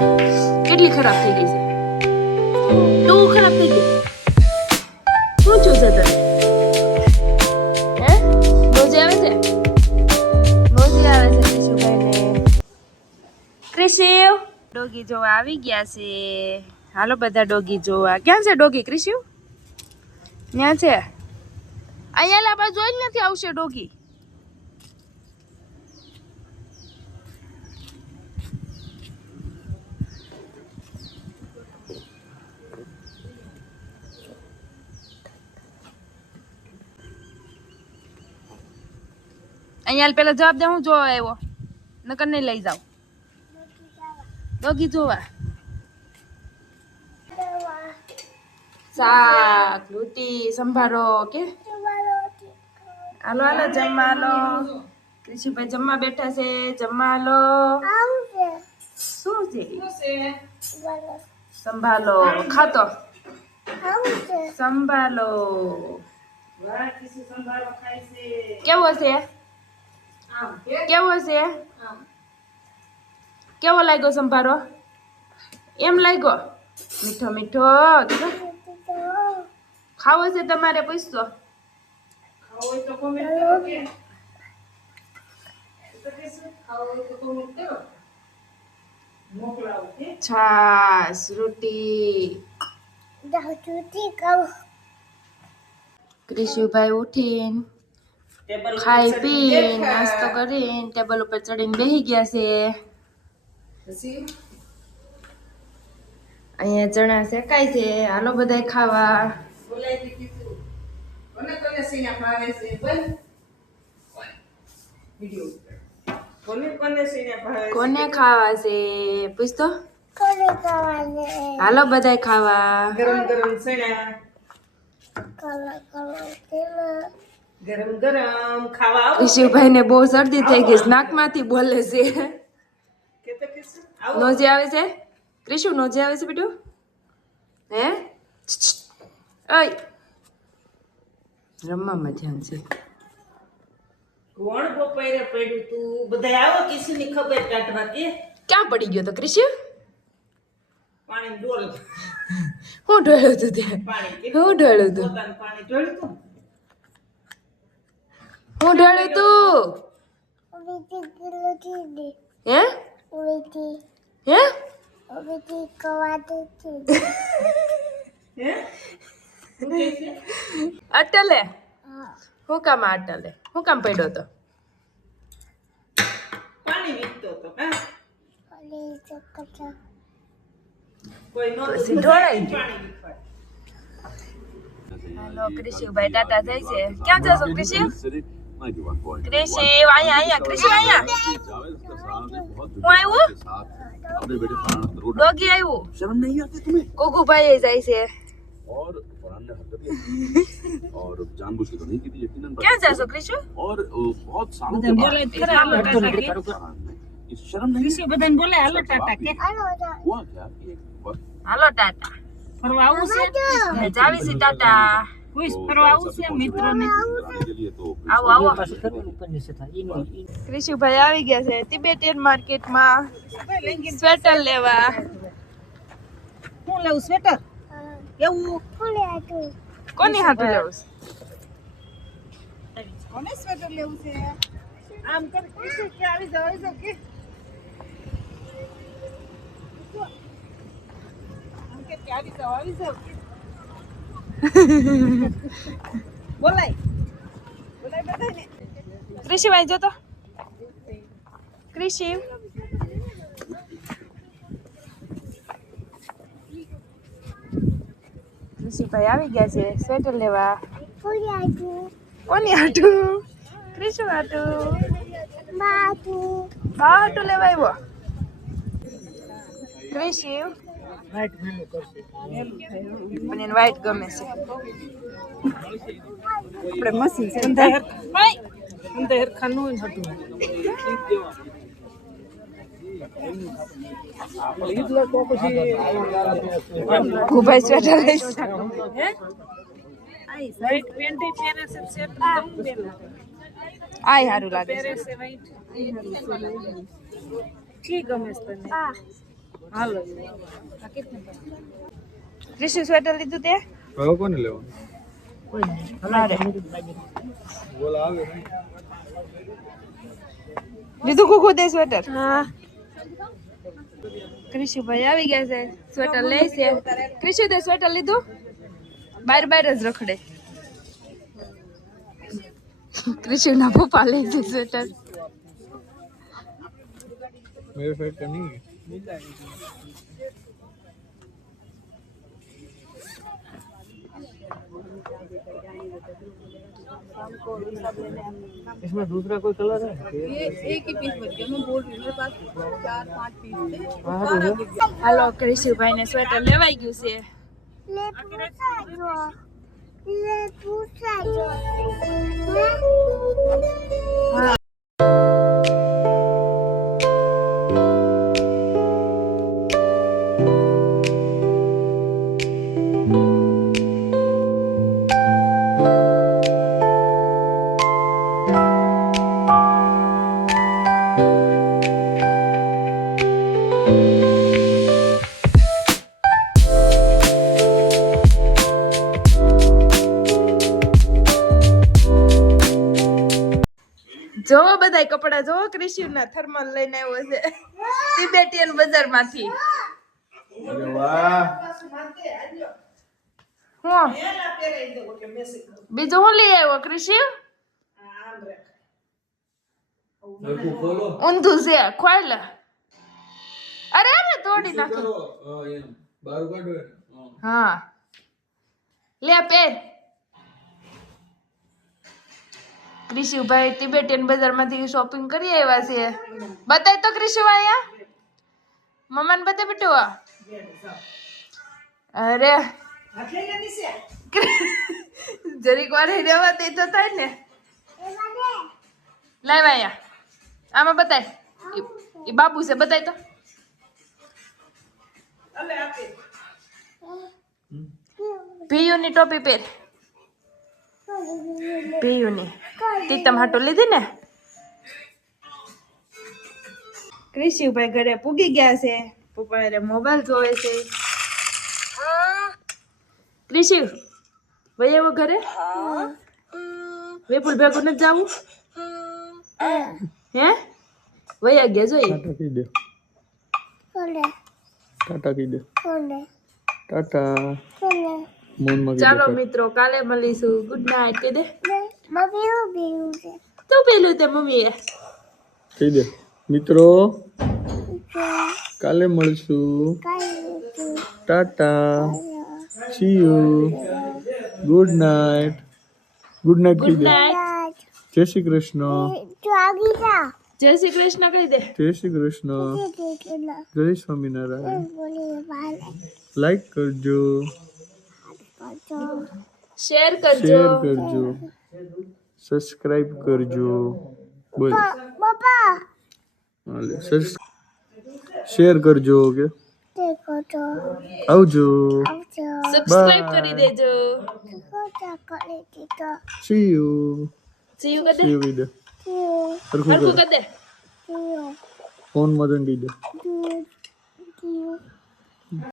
કેટલી ખરાબ થઈ ગઈ છે? તું ખરાબ થઈ ગઈ? છું તને? હે? મોજે આવે છે? મોજે આવે છે ક્રિશિવ ડોગી જોવા આવી ગયા છે. હાલો બધા ડોગી જોવા. ક્યાં છે ડોગી ક્રિશિવ ત્યાં છે? અહીંયા લાબા જોઈ જ નથી આવશે ડોગી. અહીંયા પેલા જવાબ દે, હું જોવા આવ્યો. નકર નહીં લઈ જાવ ડોગી જોવા. શાક, રોટી, સંભારો કે? હાલો હાલો, જમવા હાલો. કૃષિભાઈ જમવા બેઠા છે, જમવા હાલો. શું છે? સંભાલો ખાતો? સંભાલો કેવો છે? કેવો છે? કેવો લાગ્યો સંભારો? એમ લાગ્યો? મીઠો મીઠો. ખાવો છે તમારે પૂછતો છાસ રોટી. કૃષિભાઈ ઉઠીને ખાઈ પી નાસ્તો કરીને ટેબલ ઉપર ચડીને બેસી ગયા છે. અહીંયા ચણા શેકાય છે હાલો બધાય ખાવા. કોને ખાવા છે? પૂછતો હાલો બધાય ખાવા. ગરમ ગરમ સણા ગરમ ગરમ ખાવા આવો. ઈશુભાઈ ને બહુ શરદી થઈ ગઈ. નાકમાંથી બોલે છે. નોજી આવે છે? ક્રિશુ નોજી આવે છે બેટું? હે? ઓય. રમવામાં ધ્યાન છે. કોણ બપોરે પડ્યું તું? બધા આવો કિસી ખબર કાઢવા કે? ક્યાં પડી ગયો તો ક્રિશુ પાણી ડોલ. હું ઢોળ્યું તું ત્યાં? હું ઢોળ્યું તું? પાણી ઢોળ્યું તું? હું ઢોળ્યું તું? હે? હે? અટલે? હું. કામ આ અટલે? હું કામ પડ્યો તો? પાણી વીકતો તો હા? કોઈ નો ઢોળાઈ ગયું. હાલો ક્રિશિવભાઈ ટાટા થઈ છે. ક્યાં જશો ક્રિશિવ? City, 91 point. ક્રિશિવ અહીંયા અહીંયા ક્રિશિવ અહીંયા जावेद का साथ ने बहुत હું આવ્યું के साथ अपने बेटे फरहान जरूर ડોગી આવ્યું शर्म नहीं आती तुम्हें કોકુભાઈ જાય છે और फरहान ने हरकत की और जानबूझ के तो नहीं की थी यकीनन ક્યાં જશો ક્રિશિવ और अ, बहुत सालों के बाद फरहान ने इस शर्म नहीं બધાને બોલે હાલો ટાટા કે हुआ क्या कि एक वक्त હાલો ટાટા ફરવા આવું છે ને જાવી છે ટાટા કોઈ સ્પરો આવશે મિત્રોને આવો આવો કૃષિભાઈ આવી ગયા છે તિબેટીયન માર્કેટમાં સ્વેટર લેવા હું લઉં સ્વેટર એવું કોની હાથે લેવું છે કોને સ્વેટર લેવું છે આમ કર કે આવી જાવ આવી જાવ કે આમ કે આવી જાવ આવી જાવ બોલાય. બોલાય બધાને જો જોતો ક્રિશિવ ક્રિશુભાઈ આવી ગયા છે. સ્વેટર લેવા. કોની આટું ક્રિશુ હાટું. બા હાટું. લેવા આવ્યો. ક્રિશિવ મને વ્હાઈટ ગમે છે. આપણે મશીન છે. અંદર અંદર ખાનું હતું. ગુભાઈ સ્વેટર લઈશ વ્હાઈટ આય સારું લાગે છે. છે ઠીક ગમે છે તને? હાલો. ક્રિશુ સ્વેટર લીધું તે? હવે કોને લેવાનું? બોલ આવે લીધું કુકુ તે સ્વેટર હા. ક્રિશુ ભાઈ આવી ગયા છે સ્વેટર લઈ છે. ક્રિશુ તે સ્વેટર લીધું? બાર બાર જ રખડે. ક્રિશુ ના પપ્પા લઈ છે સ્વેટર મેરે સ્વેટર નહીં. नहीं है इसमें दूसरा कोई कलर है હાલો ક્રિશુભાઈ ને સ્વેટર લેવાઈ ગયું છે Le pusayo. Le pusayo. જોવો બધાય કપડા જોવો ક્રિશુ ના થર્મલ લઈને આવ્યો છે તિબેટિયન બજાર માંથી अरे वाह બધા કપડા જો ક્રિશિવ ના થર્મલ લઈને આવ્યો છે. તિબેટીયન બજારમાંથી બીજું હું લઈ આવ્યો ક્રિશિવ ઊંધું છે ખોયલા અરે અરે તોડી નાખો. હા. લે પેર. ક્રિશુભાઈ તિબેટિયન બજારમાંથી શોપિંગ કરી આવ્યા છે. બતાય તો આયા મમ્માને બતાય બેટું અરે. જરીક વાર રહેવા તે તો થાય ને. લાવ આયા આમાં બતાય. એ બાબુ છે, બતાય તો. હાલે ની ટોપી પહેર. પીયુની. તીતમ હાટો લીધી ને? કૃષિભાઈ ઘરે પૂગી ગયા છે. પપ્પા મોબાઈલ જોવે છે. કૃષિ ભાઈ આવો ઘરે? વિપુલ ભેગું નથી જવું? હે? વૈયા ગયા જોઈએ ટાટા કહી દે. ટાટા ટાટા. चलो मित्रों काले मलिस गुड नाइट दे मम्मी लो बिलू तो बिलू दे मम्मी ठीक है मित्रों काले मलिस tata see you good night good night good night जय श्री कृष्ण जय श्री कृष्ण कही दे जय श्री कृष्ण जय स्वामी नारायण लाइक कर जो શેર કરજો શેર કરજો સબસ્ક્રાઇબ કરજો બોલ Bapa. હાલે સબસ શેર કરજો કે Tengok tu. આવજો Kacau. સબસ્ક્રાઇબ કરી દેજો Kau takut ni kita. See you see you કહી સી દે યુ કહી દે Tiu. સરખું હરખું કર કહી દે Tiu. ફોન માં જઈને કહી દે Tiu. Tiu.